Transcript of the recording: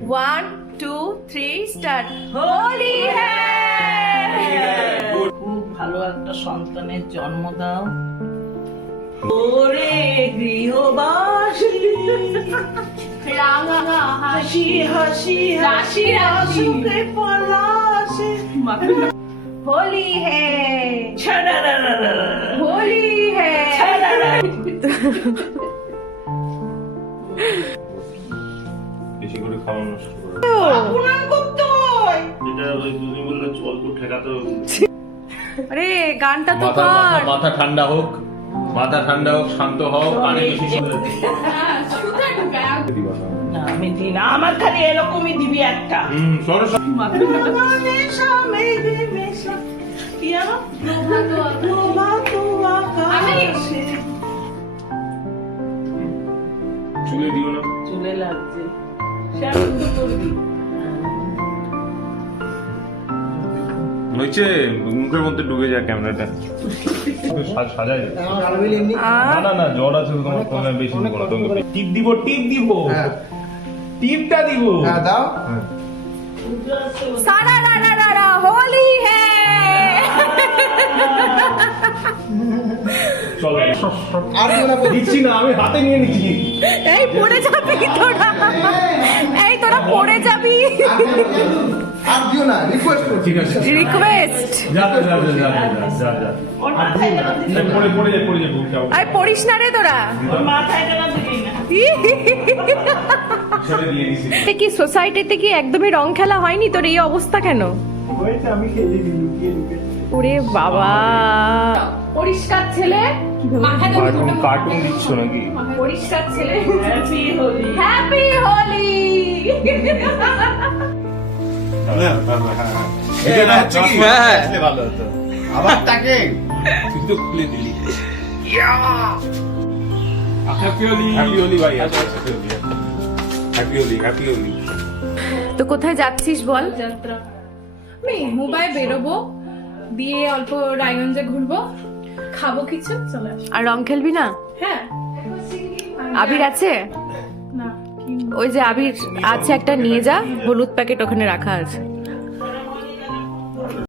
One two three start Holi খুব ভালো একটা সন্তানের জন্ম দাও। ওরে গৃহবাসী। রাঙা হাসি হাসি রাশি। সুখে পলাশে। হোলি হে। হোলি হে বেশি করে খাওয়া নষ্ট করে। প্রণাম করতে হয় এটা ওই তুমি বললে অল্প ঠেকাতে হবে। আরে গানটা তো কর। মাথা ঠান্ডা হোক মাথা ঠান্ডা হোক শান্ত হও কানে বেশি। শুনে না আমি দিই না আমার খালি এরকমই দিবি একটা। হুম সরো সরো। মেশা মেঘে মেশা কি জানো? প্রভাত আকাশে চুলে দিও না। চলে লাগছে। তো হয়েছে মুখের মধ্যে ঢুকে যায় ক্যামেরাটা। সাজাই না না না জ্বর আছে তোমার তোমার বেশি দিব না তোমাকে টিপ দিব টিপ দিব। টিপটা দিব। হ্যাঁ দাও। সারা রা রা রা হোলি হে। চলো। আর দিচ্ছি না আমি হাতে নিয়ে নিচ্ছি। এই পড়ে যাবি তোরা। এই তোরা পড়ে যাবি। আর দিও না রিকোয়েস্ট করছি। রিকোয়েস্ট যা যা যা যা যা যা যা ওর মাথায় কেন দিবি এই পড়ে পড়ে যায় পড়ে যায় বুকটা আরে পড়িস না রে তোরা। মাথায় না। কি সোসাইটিতে কি একদমই রং খেলা হয়নি তোর এই অবস্থা কেন? ওরে বাবা। পরিষ্কার ছেলে। কার্টুন কার্টুন দিচ্ছ নাকি? পরিষ্কার ছেলে। হ্যাপি হোলি হ্যাপি হোলি আবার তাকে তুই তো খুলে দিলি। হ্যাপি হোলি হ্যাপি হোলি ভাই হ্যাপি হোলি হ্যাপি হোলি তো কোথায় যাচ্ছিস বল? যাত্রা। আমি মুম্বাই বেরোবো দিয়ে অল্প রায়গঞ্জে ঘুরবো। খাব কিছু? চলে। আর রং খেলবি না? হ্যাঁ। আবির আছে? না ওই যে আবির আছে একটা নিয়ে যা হলুদ প্যাকেট ওখানে রাখা আছে।